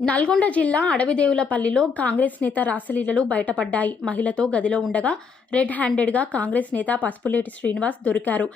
నల్గొండ జిల్లా అడవిదేవులపల్లిలో కాంగ్రెస్ నేత రాసలీలలు బయటపడ్డాయి. మహిళతో గదిలో ఉండగా రెడ్ హ్యాండెడ్గా కాంగ్రెస్ నేత పసుపులేటి శ్రీనివాస్ దొరికారు.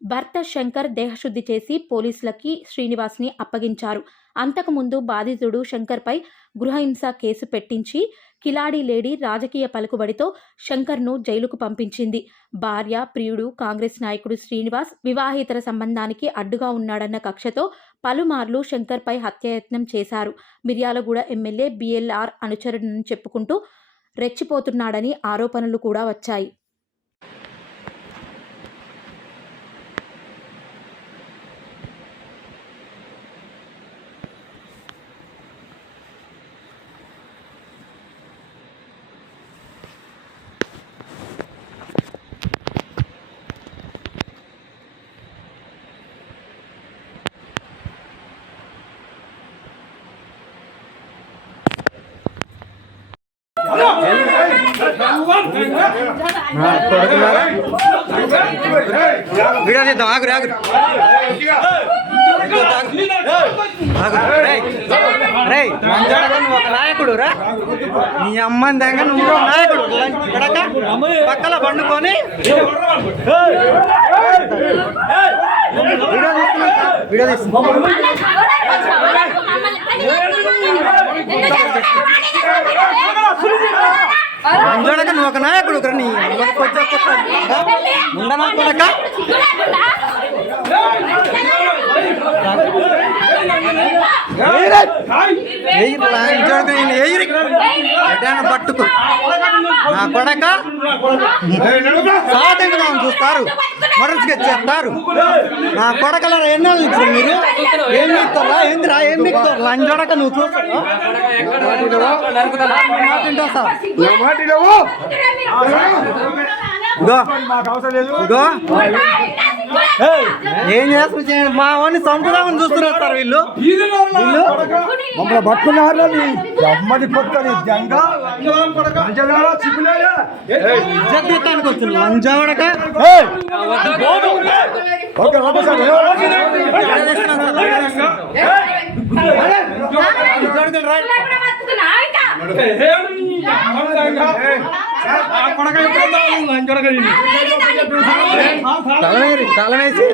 భర్త శంకర్ దేహశుద్ధి చేసి పోలీసులకి శ్రీనివాస్ని అప్పగించారు. అంతకుముందు బాధితుడు శంకర్పై గృహహింస కేసు పెట్టించి కిలాడి లేడీ రాజకీయ పలుకుబడితో శంకర్ను జైలుకు పంపించింది. భార్య, ప్రియుడు కాంగ్రెస్ నాయకుడు శ్రీనివాస్ వివాహేతర సంబంధానికి అడ్డుగా ఉన్నాడన్న కక్షతో పలుమార్లు శంకర్పై హత్యాయత్నం చేశారు. మిర్యాలగూడ ఎమ్మెల్యే బిఎల్ఆర్ అనుచరుడని చెప్పుకుంటూ రెచ్చిపోతున్నాడని ఆరోపణలు కూడా వచ్చాయి. ఒక నాయకుడు రా నీ అమ్మని దగ్గర నువ్వు నాయకుడు పక్కల పండుకొని వీడియో మంజోడక నువ్వు ఒక నాయకుడు నీ ఉండనా కొడక పట్టుకు నా కొడక సాధంగా చూస్తారు మరచుగా చేస్తారు. నా కొడకల ఎన్నో ఇచ్చారు మీరు ఏం చెప్తారా ఏందిరా ఏం చెప్తారు లంజోడక నువ్వు చూస్తావు ఏం చేస్తారు మా వాడిని చంపుదామని చూస్తున్నారు సార్ వీళ్ళు మమ్మల్ని పట్టుకున్నారు జగ్గానికి వస్తుంది లంజావడక తలవేసి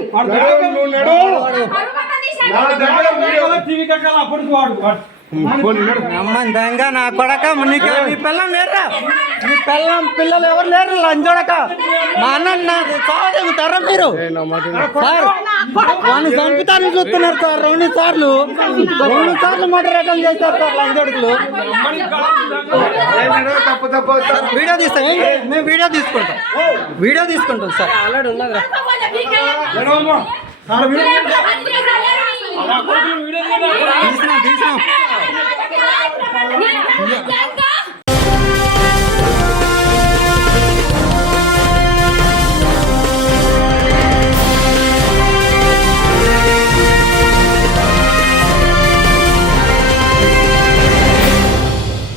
అమ్మందంగా నా కొడక నీకు నీ పిల్లం లేరా నీ పిల్లలు ఎవరు లేరు లంజోడక మా అన్న నాకు చదువుతారా మీరు సార్ వాడిని చంపుతారని చూస్తున్నారు సార్ రెండు సార్లు మోటరేటం చేస్తారు సార్ లంజోడుకులు వీడియో తీస్తాం మేము వీడియో తీసుకుంటాం సార్ ఆల్రెడీ ఉన్నది తీసినాం